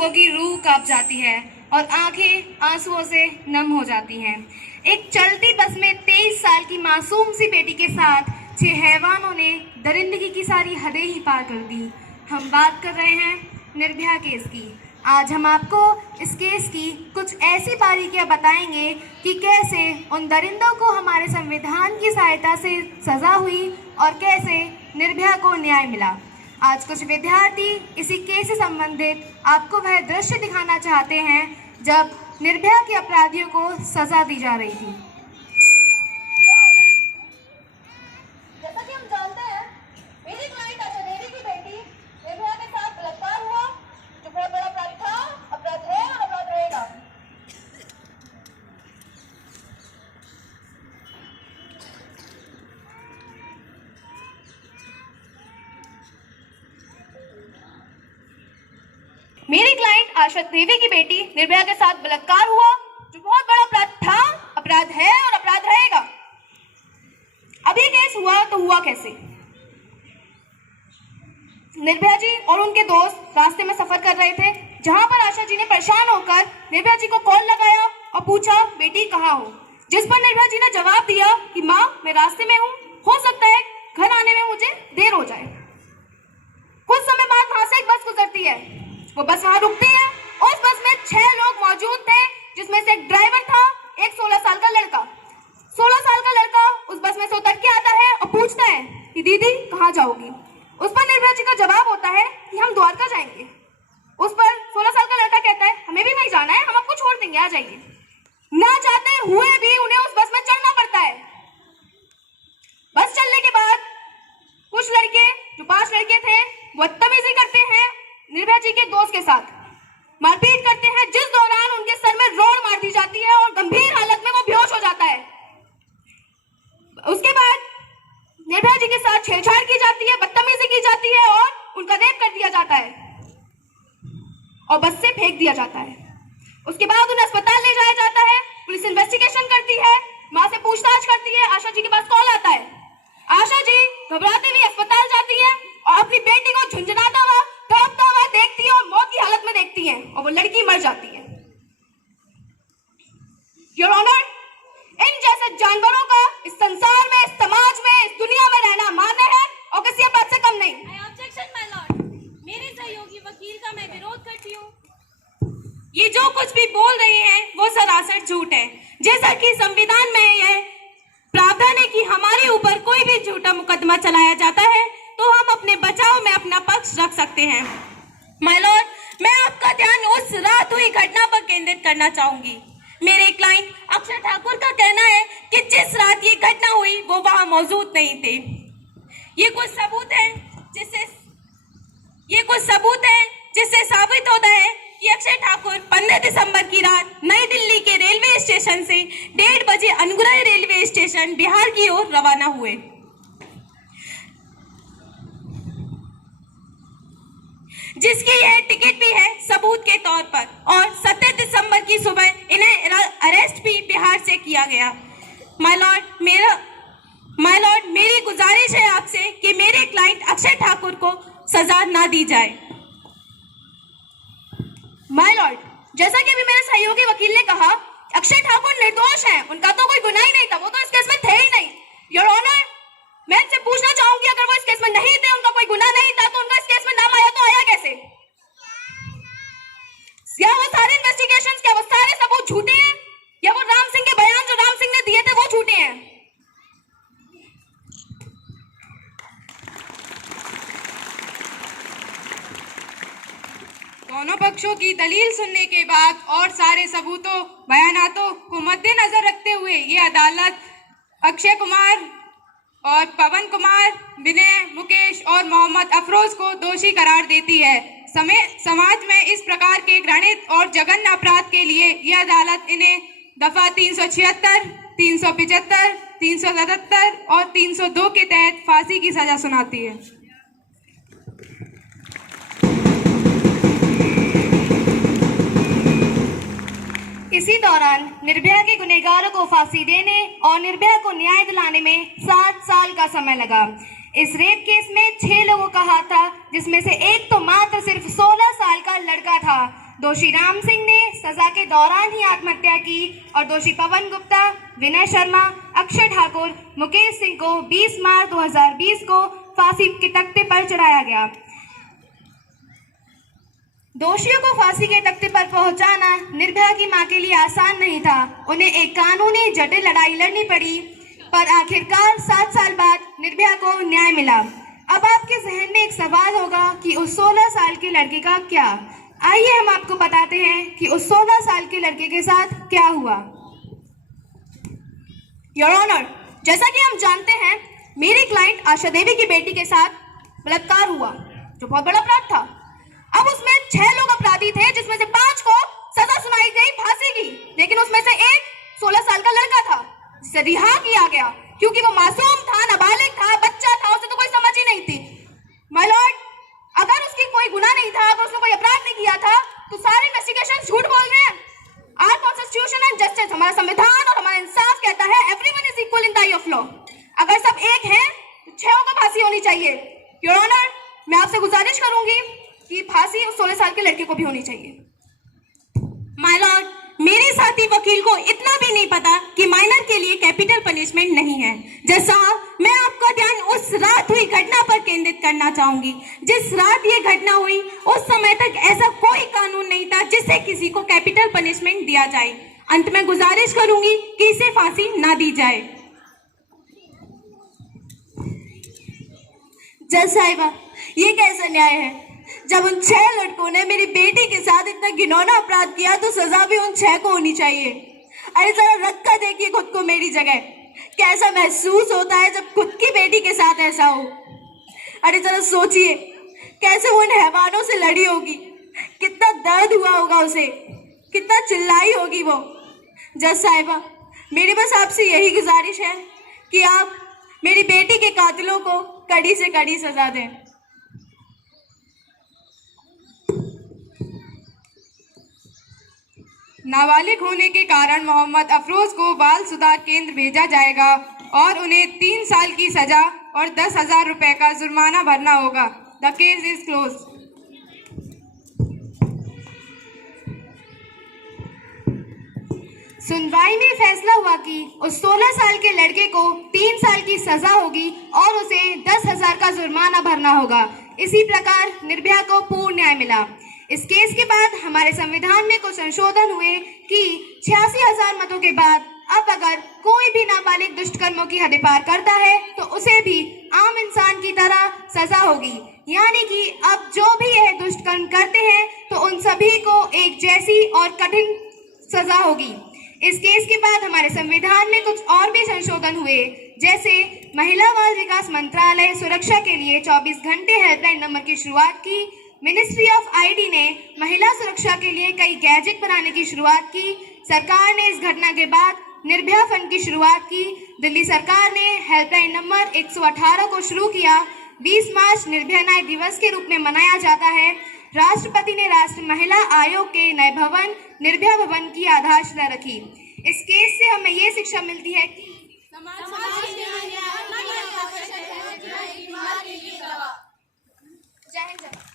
लोगों की रूह कांप जाती है और आंखें आंसुओं से नम हो जाती हैं। एक चलती बस में 23 साल की मासूम सी बेटी के साथ 6 हैवानों ने दरिंदगी की सारी हदें ही पार कर दी। हम बात कर रहे हैं निर्भया केस की। आज हम आपको इस केस की कुछ ऐसी बारीकियां बताएंगे कि कैसे उन दरिंदों को हमारे संविधान की सहायता से सजा हुई और कैसे निर्भया को न्याय मिला। आज कुछ विद्यार्थी इसी केस से संबंधित आपको वह दृश्य दिखाना चाहते हैं जब निर्भया के अपराधियों को सजा दी जा रही थी। जैसा कि हम जानते हैं, मेरी क्लाइंट आशा देवी की बेटी निर्भया के साथ बलात्कार हुआ, जो बहुत बड़ा अपराध था, अपराध है और अपराध रहेगा। मेरी क्लाइंट आशा देवी की बेटी निर्भया के साथ बलात्कार हुआ, जो बहुत बड़ा अपराध था, अपराध है और अपराध रहेगा। अब ये केस हुआ तो हुआ कैसे? निर्भया जी और उनके दोस्त रास्ते में सफर कर रहे थे, जहां पर आशा जी ने परेशान होकर निर्भया जी को कॉल लगाया और पूछा, बेटी कहाँ हो? जिस पर निर्भया जी ने जवाब दिया कि माँ, मैं रास्ते में हूँ, हो सकता है घर आने में मुझे देर हो जाए। कुछ समय बाद वहां से एक बस गुजरती है। वो बस वहां रुकती है। उस बस में 6 लोग मौजूद थे, जिसमें से एक ड्राइवर था, एक 16 साल का लड़का। 16 साल का लड़का उस बस में से उतर के आता है और पूछता है कि दीदी कहाँ जाओगी? उस पर निर्भया जी का जवाब होता है कि हम द्वारका जाएंगे। उस पर 16 साल का लड़का कहता है, हमें भी वहीं जाना है, हम आपको छोड़ देंगे, आ जाइए। ना चाहते हुए भी उन्हें उस बस में चढ़ना पड़ता है। बस चलने के बाद कुछ लड़के, जो 5 लड़के थे, वो बदतमीजी करते हैं निर्भया जी के दोस्त के साथ, मारपीट करते हैं, जिस दौरान उनके सर में रोड मार दी जाती है और गंभीर हालत में वो बेहोश हो जाता है। उसके बाद निर्भया जी के साथ छेड़छाड़ की जाती है, बदतमीजी की जाती है और उनका रेप कर दिया जाता है और बस से फेंक दिया जाता है। उसके बाद उन्हें अस्पताल ले जाया जाता है। पुलिस इन्वेस्टिगेशन करती है, मां से पूछताछ करती है। आशा जी के पास कॉल आता है। आशा जी घबराती हुई अस्पताल जाती है और अपनी बेटी को झुंझुनाता हुआ, कांपता हुआ देखती है और मौत की हालत में देखती है और वो लड़की मर जाती है। योर ऑनर, इन जैसे जानवरों का इस संसार में, इस समाज में, इस दुनिया में रहना मान्य है और किसी अपराध से कम नहीं। I objection, my lord. मेरे सहयोगी वकील का मैं विरोध करती हूँ। ये जो कुछ भी बोल रही हैं वो सरासर झूठ है। जैसा कि संविधान में यह प्रावधान है कि हमारे ऊपर कोई भी झूठा मुकदमा चलाया जाता है तो हम अपने बचाव में अपना पक्ष रख सकते हैं। माय लॉर्ड, मैं आपका ध्यान उस रात हुई घटना पर केंद्रित करना चाहूंगी। मेरे क्लाइंट अक्षय ठाकुर का कहना है कि जिस रात ये घटना हुई वो वहां मौजूद नहीं थे। ये कुछ सबूत है जिससे साबित होता है कि अक्षय ठाकुर 15 दिसंबर की रात नई दिल्ली के रेलवे स्टेशन से 1:30 बजे अनुग्रह रेलवे स्टेशन बिहार की ओर रवाना हुए। जिसकी यह टिकट भी है सबूत के तौर पर, और 17 दिसंबर की सुबह इन्हें अरेस्ट भी बिहार से किया गया। माय लॉर्ड, मेरी गुजारिश है आपसे कि मेरे क्लाइंट अक्षय ठाकुर को सजा ना दी जाए। माय लॉर्ड, जैसा कि अभी मेरे सहयोगी वकील ने कहा, अक्षय ठाकुर निर्दोष हैं, उनका तो कोई गुनाह ही नहीं था, वो तो इस केस में थे ही नहीं। योर ऑनर, मैं इनसे पूछना चाहूंगी, अगर वो इस केस में नहीं थे, उनका कोई गुनाह नहीं था, तो उनका इस केस में नाम आया तो आया कैसे? क्या वो सारे इन्वेस्टिगेशंस, क्या वो सारे सबूत झूठे हैं, या वो राम सिंह के बयान जो राम सिंह ने दिए थे वो झूठे हैं? दोनों पक्षों की दलील सुनने के बाद और सारे सबूतों, बयानातों को मद्देनजर रखते हुए ये अदालत अक्षय कुमार और पवन कुमार, विनय, मुकेश और मोहम्मद अफरोज को दोषी करार देती है। समाज में इस प्रकार के घृणित और जघन्य अपराध के लिए यह अदालत इन्हें दफा 376, 375, 377 और 302 के तहत फांसी की सजा सुनाती है। इसी दौरान निर्भया के गुनहगारों को फांसी देने और निर्भया को न्याय दिलाने में 7 साल का समय लगा। इस रेप केस में 6 लोगों का हाथ था, जिसमें से एक तो मात्र सिर्फ 16 साल का लड़का था, दोषी राम सिंह ने सजा के दौरान ही आत्महत्या की और दोषी पवन गुप्ता, विनय शर्मा, अक्षय ठाकुर, मुकेश सिंह को 20 मार्च 2020 को फांसी के तख्ते पर चढ़ाया गया। दोषियों को फांसी के तख्ते पर पहुंचाना निर्भया की मां के लिए आसान नहीं था। उन्हें एक कानूनी जटिल लड़ाई लड़नी पड़ी, पर आखिरकार 7 साल बाद निर्भया को न्याय मिला। अब आपके जहन में एक सवाल होगा कि उस 16 साल के लड़के का क्या? आइए हम आपको बताते हैं कि उस 16 साल के लड़के के साथ क्या हुआ। योर ऑनर, जैसा कि हम जानते हैं, मेरी क्लाइंट आशा देवी की बेटी के साथ बलात्कार हुआ, जो बहुत बड़ा अपराध था। अब उसमें 6 लोग अपराधी थे, जिसमें से 5 को सजा सुनाई गई फांसी की, लेकिन उसमें से एक 16 साल का लड़का था, जिसे रिहा किया गया क्योंकि वो मासूम था, नाबालिग था, बच्चा था, उसे तो कोई समझ ही नहीं थी। माय लॉर्ड, अगर उसकी कोई गुनाह नहीं था, अगर उसने कोई अपराध नहीं किया था, तो सारे इन्वेस्टिगेशन झूठ बोल रहे हैं। आवर कॉन्स्टिट्यूशन एंड जस्टिस, हमारा संविधान और हमारा इंसाफ कहता है everyone is equal in the I of law. अगर सब एक हैं, तो 6 को फांसी होनी चाहिए। योर ऑनर, मैं आपसे गुजारिश करूंगी कि फांसी उस 16 साल के लड़के को भी होनी चाहिए। माय लॉर्ड, मेरे साथी वकील को इतना भी नहीं पता कि माइनर के लिए कैपिटल पनिशमेंट नहीं है। जज साहब, मैं आपका ध्यान उस रात हुई घटना पर केंद्रित करना चाहूंगी। जिस रात ये घटना हुई, उस समय तक ऐसा कोई कानून नहीं था जिससे किसी को कैपिटल पनिशमेंट दिया जाए। अंत में गुजारिश करूंगी कि इसे फांसी ना दी जाए। जज साहिबा, ये कैसा न्याय है? जब उन 6 लड़कों ने मेरी बेटी के साथ इतना घिनौना अपराध किया, तो सजा भी उन 6 को होनी चाहिए। अरे जरा रख कर देखिए खुद को मेरी जगह, कैसा महसूस होता है जब खुद की बेटी के साथ ऐसा हो। अरे जरा सोचिए, कैसे वो उन हैवानों से लड़ी होगी, कितना दर्द हुआ होगा उसे, कितना चिल्लाई होगी वो। जज साहिबा, मेरी बस आपसे यही गुजारिश है कि आप मेरी बेटी के कातिलों को कड़ी से कड़ी सजा दें। नाबालिग होने के कारण मोहम्मद अफरोज को बाल सुधार केंद्र भेजा जाएगा और उन्हें 3 साल की सजा और 10,000 रुपए का जुर्माना भरना होगा। The case is close. सुनवाई में फैसला हुआ कि उस 16 साल के लड़के को 3 साल की सजा होगी और उसे 10,000 का जुर्माना भरना होगा। इसी प्रकार निर्भया को पूर्ण न्याय मिला। इस केस के बाद हमारे संविधान में कुछ संशोधन हुए कि 86,000 मतों के बाद अब अगर कोई भी नाबालिग दुष्कर्मों की हद पार करता है, तो उसे भी आम इंसान की तरह सजा होगी। यानी कि अब जो भी यह दुष्कर्म करते हैं, तो उन सभी को एक जैसी और कठिन सजा होगी। इस केस के बाद हमारे संविधान में कुछ और भी संशोधन हुए, जैसे महिला बाल विकास मंत्रालय सुरक्षा के लिए 24 घंटे हेल्पलाइन नंबर की शुरुआत की। मिनिस्ट्री ऑफ आईडी ने महिला सुरक्षा के लिए कई गैजेट बनाने की शुरुआत की। सरकार ने इस घटना के बाद निर्भया फंड की शुरुआत की। दिल्ली सरकार ने हेल्पलाइन नंबर 118 को शुरू किया। 20 मार्च निर्भया न्याय दिवस के रूप में मनाया जाता है। राष्ट्रपति ने राष्ट्रीय महिला आयोग के नए भवन निर्भया भवन की आधारशिला रखी। इस केस से हमें ये शिक्षा मिलती है कि जय हिंद।